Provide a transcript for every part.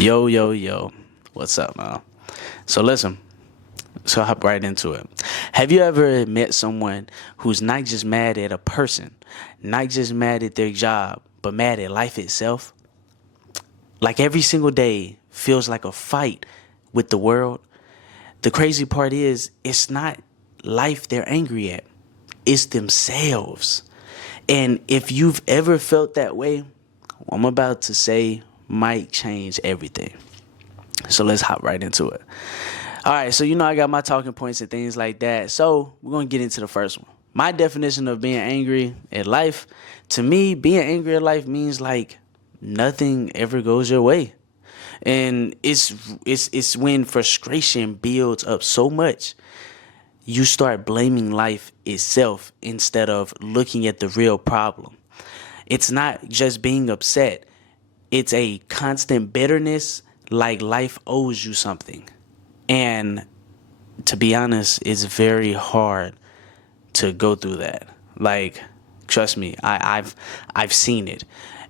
Yo, yo, yo. What's up, man? So listen, so hop right into it. Have you ever met someone who's not just mad at a person, not just mad at their job, but mad at life itself? Like every single day feels like a fight with the world. The crazy part is, it's not life they're angry at, it's themselves. And if you've ever felt that way, what I'm about to say might change everything. So let's hop right into it. All right, so I got my talking points and things like that. So we're gonna get into the first one. My definition of being angry at life, to me, being angry at life means like nothing ever goes your way, and it's when frustration builds up so much, you start blaming life itself instead of looking at the real problem. It's not just being upset; it's a constant bitterness, like life owes you something. And to be honest, it's very hard to go through that. Like, trust me, I've seen it,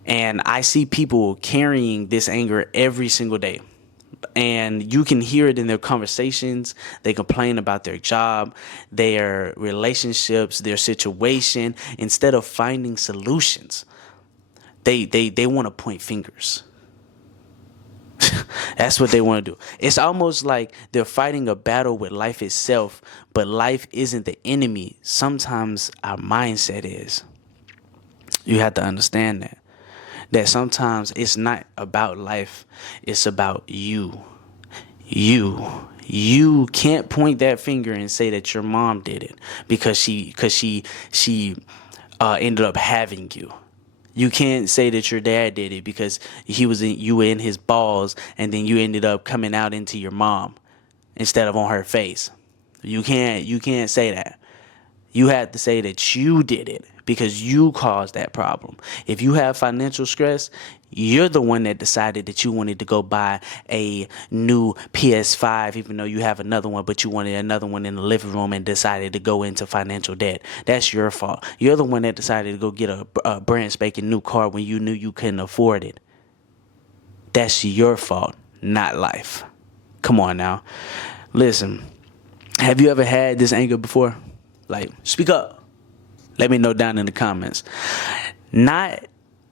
and I see people carrying this anger every single day. And you can hear it in their conversations. They complain about their job, their relationships, their situation. Instead of finding solutions, they want to point fingers. That's what they want to do. It's almost like they're fighting a battle with life itself, but life isn't the enemy. Sometimes our mindset is. You have to understand that. That sometimes it's not about life, it's about you. You. You can't point that finger and say that your mom did it because she ended up having you. You can't say that your dad did it because you were in his balls and then you ended up coming out into your mom instead of on her face. You can't say that. You have to say that you did it because you caused that problem. If you have financial stress, you're the one that decided that you wanted to go buy a new PS5, even though you have another one, but you wanted another one in the living room and decided to go into financial debt. That's your fault. You're the one that decided to go get a brand spanking new car when you knew you couldn't afford it. That's your fault, not life. Come on now. Listen, have you ever had this anger before? Like, speak up. Let me know down in the comments. Not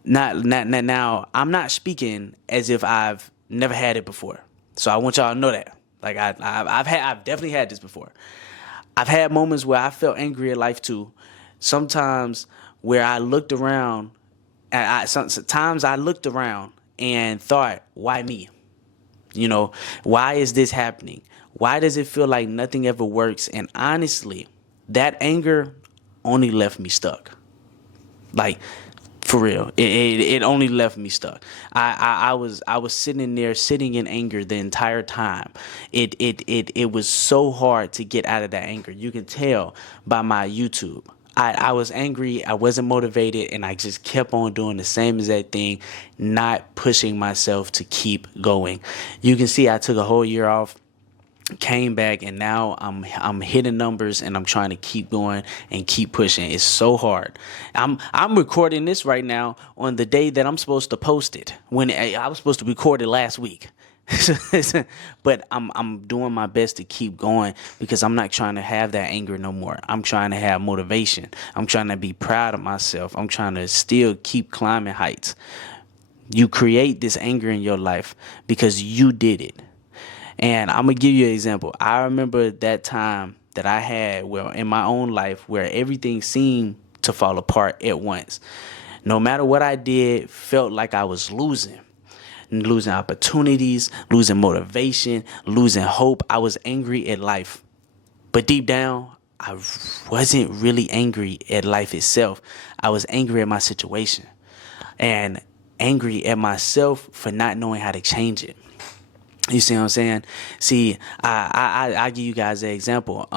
now. I'm not speaking as if I've never had it before. So I want y'all to know that. Like I've definitely had this before. I've had moments where I felt angry at life too. Sometimes where I looked around, and sometimes I looked around and thought, why me? Why is this happening? Why does it feel like nothing ever works? And honestly, that anger only left me stuck. Like, for real, it only left me stuck. I was sitting in anger the entire time. It was so hard to get out of that anger. You can tell by my YouTube. I was angry, I wasn't motivated, and I just kept on doing the same exact thing, not pushing myself to keep going. You can see I took a whole year off, came back, and now I'm hitting numbers, and I'm trying to keep going and keep pushing. It's so hard. I'm recording this right now on the day that I'm supposed to post it, when I was supposed to record it last week. But I'm doing my best to keep going because I'm not trying to have that anger no more. I'm trying to have motivation. I'm trying to be proud of myself. I'm trying to still keep climbing heights. You create this anger in your life because you did it. And I'm gonna give you an example. I remember that time that I had, well, in my own life, where everything seemed to fall apart at once. No matter what I did, felt like I was losing opportunities, losing motivation, losing hope. I was angry at life. But deep down, I wasn't really angry at life itself. I was angry at my situation and angry at myself for not knowing how to change it. You see what I'm saying? See, I give you guys an example.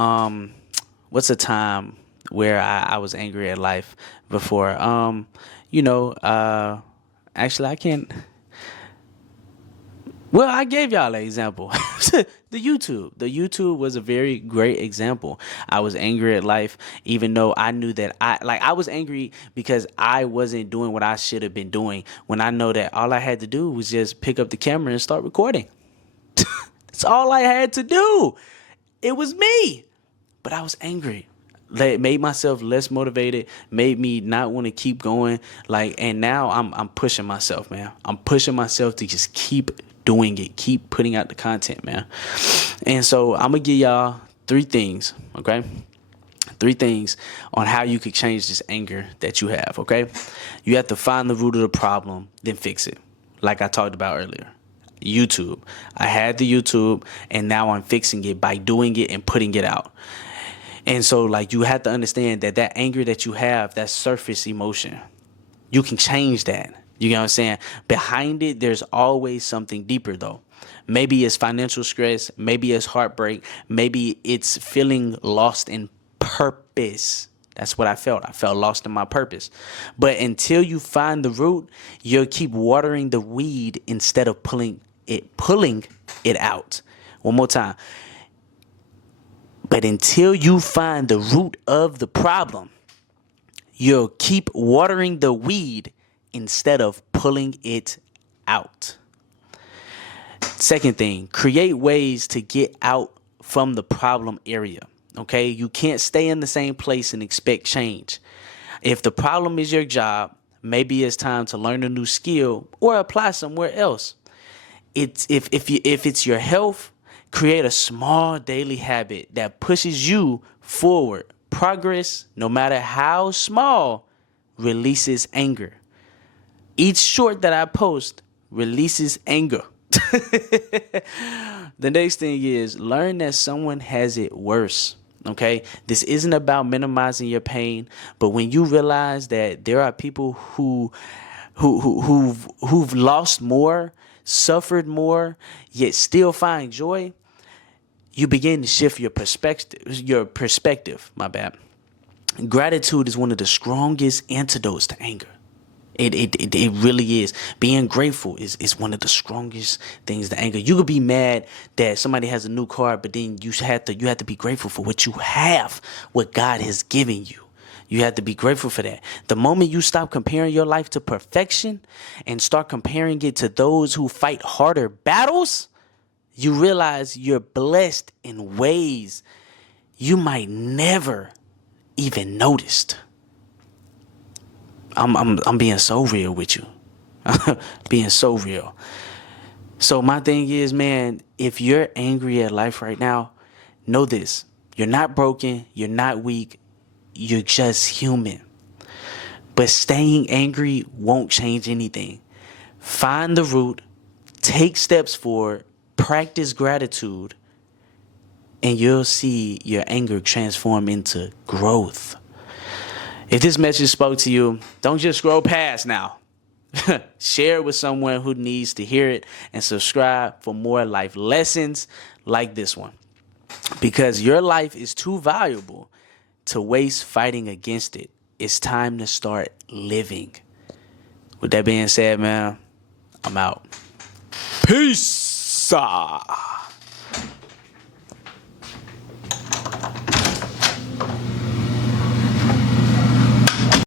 What's a time where I was angry at life before? You know, actually, I can't. Well, I gave y'all an example. The YouTube was a very great example. I was angry at life, even though I knew that I was angry because I wasn't doing what I should have been doing when I know that all I had to do was just pick up the camera and start recording. That's all I had to do. It was me. But I was angry. Made myself less motivated, made me not want to keep going. And now I'm pushing myself, man. I'm pushing myself to just keep doing it, keep putting out the content, man. And so I'm gonna give y'all 3 things, okay? 3 things on how you could change this anger that you have, okay? You have to find the root of the problem, then fix it. Like I talked about earlier. YouTube. I had the YouTube, and now I'm fixing it by doing it and putting it out. And so, you have to understand that anger that you have, that surface emotion, you can change that. You know what I'm saying? Behind it, there's always something deeper, though. Maybe it's financial stress. Maybe it's heartbreak. Maybe it's feeling lost in purpose. That's what I felt. I felt lost in my purpose. But until you find the root, you'll keep watering the weed instead of pulling it out. One more time. But until you find the root of the problem, you'll keep watering the weed instead of pulling it out. Second thing, create ways to get out from the problem area. Okay, you can't stay in the same place and expect change. If the problem is your job, maybe it's time to learn a new skill or apply somewhere else. If it's your health, create a small daily habit that pushes you forward. Progress, no matter how small, releases anger. Each short that I post releases anger. The next thing is learn that someone has it worse. Okay, this isn't about minimizing your pain, but when you realize that there are people who've lost more, suffered more, yet still find joy, you begin to shift your perspective. My bad. Gratitude is one of the strongest antidotes to anger. It really is. Being grateful is one of the strongest things to anger. You could be mad that somebody has a new car, but then you have to be grateful for what you have, what God has given you. You have to be grateful for that. The moment you stop comparing your life to perfection and start comparing it to those who fight harder battles, you realize you're blessed in ways you might never even noticed. I'm being so real with you. Being so real. So my thing is, man, if you're angry at life right now, know this. You're not broken. You're not weak. You're just human. But staying angry won't change anything. Find the root. Take steps forward. Practice gratitude. And you'll see your anger transform into growth. If this message spoke to you, don't just scroll past now. Share it with someone who needs to hear it and subscribe for more life lessons like this one. Because your life is too valuable to waste fighting against it. It's time to start living. With that being said, man, I'm out. Peace.